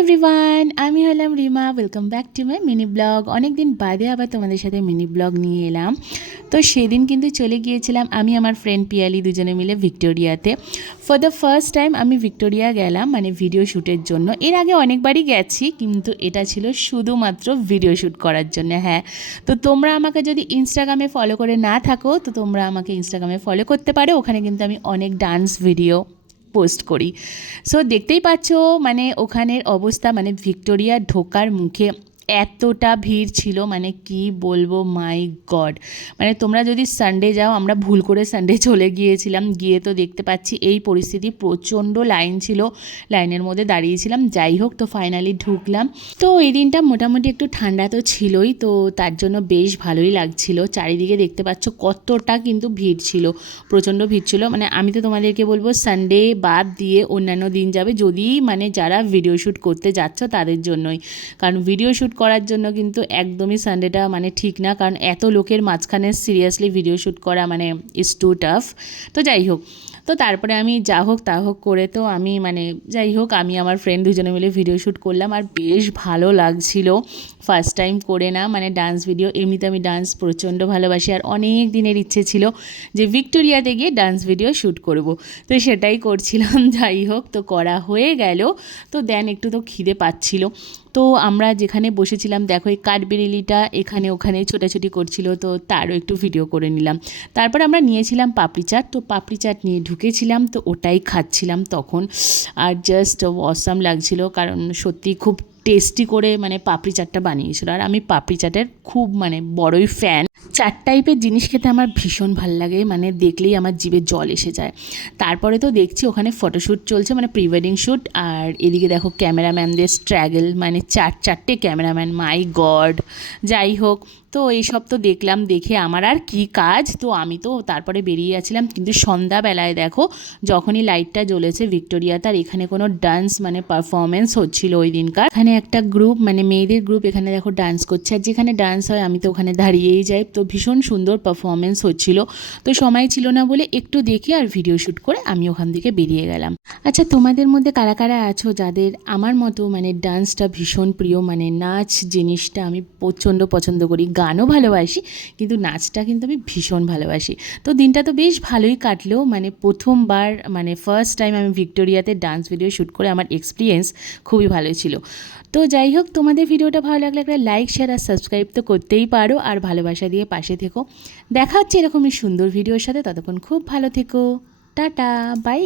Everyone, আমি হলাম Rima. Welcome back to my mini blog. অনেক দিন বাদে আবার তোমাদের সাথে মিনি ব্লগ নিয়ে এলাম। তো সেদিন কিন্তু চলে গিয়েছিলাম আমি আমার ফ্রেন্ড পিয়ালি দুজনে মিলে ভিক্টোরিয়াতে। ফর দ্য ফার্স্ট টাইম আমি ভিক্টোরিয়া গেলাম মানে ভিডিও শ্যুটের জন্য। এর আগে অনেকবারই গেছি, কিন্তু এটা ছিল শুধুমাত্র ভিডিও শ্যুট করার জন্য। হ্যাঁ, তো তোমরা আমাকে যদি ইনস্টাগ্রামে ফলো করে না থাকো তো তোমরা আমাকে ইনস্টাগ্রামে ফলো করতে পারো। ওখানে কিন্তু আমি অনেক ডান্স ভিডিও পোস্ট করি। সো দেখতেই পাচ্ছ মানে ওখানের অবস্থা, মানে ভিক্টোরিয়া ঢোকার মুখে এতটা ভিড় ছিল, মানে কি বলবো, মাই গড। মানে তোমরা যদি সানডে যাও, আমরা ভুল করে সানডে চলে গিয়েছিলাম, গিয়ে তো দেখতে পাচ্ছি এই পরিস্থিতি, প্রচণ্ড লাইন ছিল, লাইনের মধ্যে দাঁড়িয়েছিলাম। যাই হোক, তো ফাইনালি ঢুকলাম। তো এই দিনটা মোটামুটি একটু ঠান্ডা তো ছিলই, তো তার জন্য বেশ ভালোই লাগছিল। চারিদিকে দেখতে পাচ্ছ কতটা কিন্তু ভিড় ছিল, প্রচণ্ড ভিড় ছিল। মানে আমি তো তোমাদেরকে বলবো সানডে বাদ দিয়ে অন্যান্য দিন যাবে, যদি মানে যারা ভিডিও শ্যুট করতে যাচ্ছ তাদের জন্যই। কারণ ভিডিও শ্যুট করার জন্য কিন্তু একদমই সানডেটা মানে ঠিক না, কারণ এত লোকের মাঝখানে সিরিয়াসলি ভিডিও শ্যুট করা মানে ইজ টু টাফ। তো যাই হোক, তো তারপরে আমি যা হোক তা হোক করে তো আমি মানে যাই হোক আমি আমার ফ্রেন্ড দুজনে মিলে ভিডিও শ্যুট করলাম, আর বেশ ভালো লাগছিল। ফার্স্ট টাইম করে না মানে ডান্স ভিডিও, এমনিতে আমি ডান্স প্রচণ্ড ভালোবাসি, আর অনেক দিনের ইচ্ছে ছিল যে ভিক্টোরিয়াতে গিয়ে ডান্স ভিডিও শ্যুট করব, তো সেটাই করছিলাম। যাই হোক, তো করা হয়ে গেল। তো দেন একটু তো খিদে পাচ্ছিল, তো আমরা যেখানে বসেছিলাম দেখো এই কাঠবেরেলিটা এখানে ওখানে ছোটাছুটি করছিল, তো তারও একটু ভিডিও করে নিলাম। তারপর আমরা নিয়েছিলাম পাপড়ি চাট, তো পাপড়ি চাট নিয়ে ঢুকেছিলাম, তো ওটাই খাচ্ছিলাম তখন। আর জাস্ট অসাম লাগছিল, কারণ সত্যি খুব টেস্টি করে মানে পাপড়ি চাটটা বানিয়েছিল, আর আমি পাপড়ি চাটের খুব মানে বড়ই ফ্যান। চাট টাইপের জিনিস খেতে আমার ভীষণ ভালো লাগে, মানে দেখলেই আমার জিভে জল এসে যায়। তারপরে তো দেখছি ওখানে ফটোশ্যুট চলছে, মানে প্রি ওয়েডিং শ্যুট, আর এদিকে দেখো ক্যামেরাম্যানদের স্ট্রাগল, মানে চারটে ক্যামেরাম্যান, মাই গড। যাই হোক, তো এইসব তো দেখলাম, দেখে আমার আর কি কাজ, তো আমি তো তারপরে বেরিয়ে যাচ্ছিলাম। কিন্তু সন্ধ্যাবেলায় দেখো যখনই লাইটটা জ্বলেছে ভিক্টোরিয়াতে, আর এখানে কোনো ডান্স মানে পারফরমেন্স হচ্ছিল ওই দিনকার। এখানে একটা গ্রুপ মানে মেয়েদের গ্রুপ এখানে দেখো ডান্স করছে, আর যেখানে ডান্স হয় আমি তো ওখানে দাঁড়িয়েই যাই। তো ভীষণ সুন্দর পারফরমেন্স হচ্ছিল, তো সময় ছিল না বলে একটু দেখে আর ভিডিও শ্যুট করে আমি ওখান থেকে বেরিয়ে গেলাম। আচ্ছা, তোমাদের মধ্যে কারা কারা আছো যাদের আমার মতো মানে ডান্সটা ভীষণ প্রিয়, মানে নাচ জিনিসটা আমি প্রচণ্ড পছন্দ করি, গানও ভালোবাসি, কিন্তু নাচটা কিন্তু আমি ভীষণ ভালোবাসি। তো দিনটা তো বেশ ভালোই কাটলো, মানে প্রথমবার মানে ফার্স্ট টাইম আমি ভিক্টোরিয়াতে ডান্স ভিডিও শ্যুট করে আমার এক্সপিরিয়েন্স খুবই ভালো ছিল। তো যাই হোক, তোমাদের ভিডিওটা ভালো লাগলে একটা লাইক শেয়ার আর সাবস্ক্রাইব তো করতেই পারো, আর ভালোবাসা দিয়ে পাশে থেকো। দেখা হচ্ছে এরকমই সুন্দর ভিডিওর সাথে, ততক্ষণ খুব ভালো থেকো। Tata, by.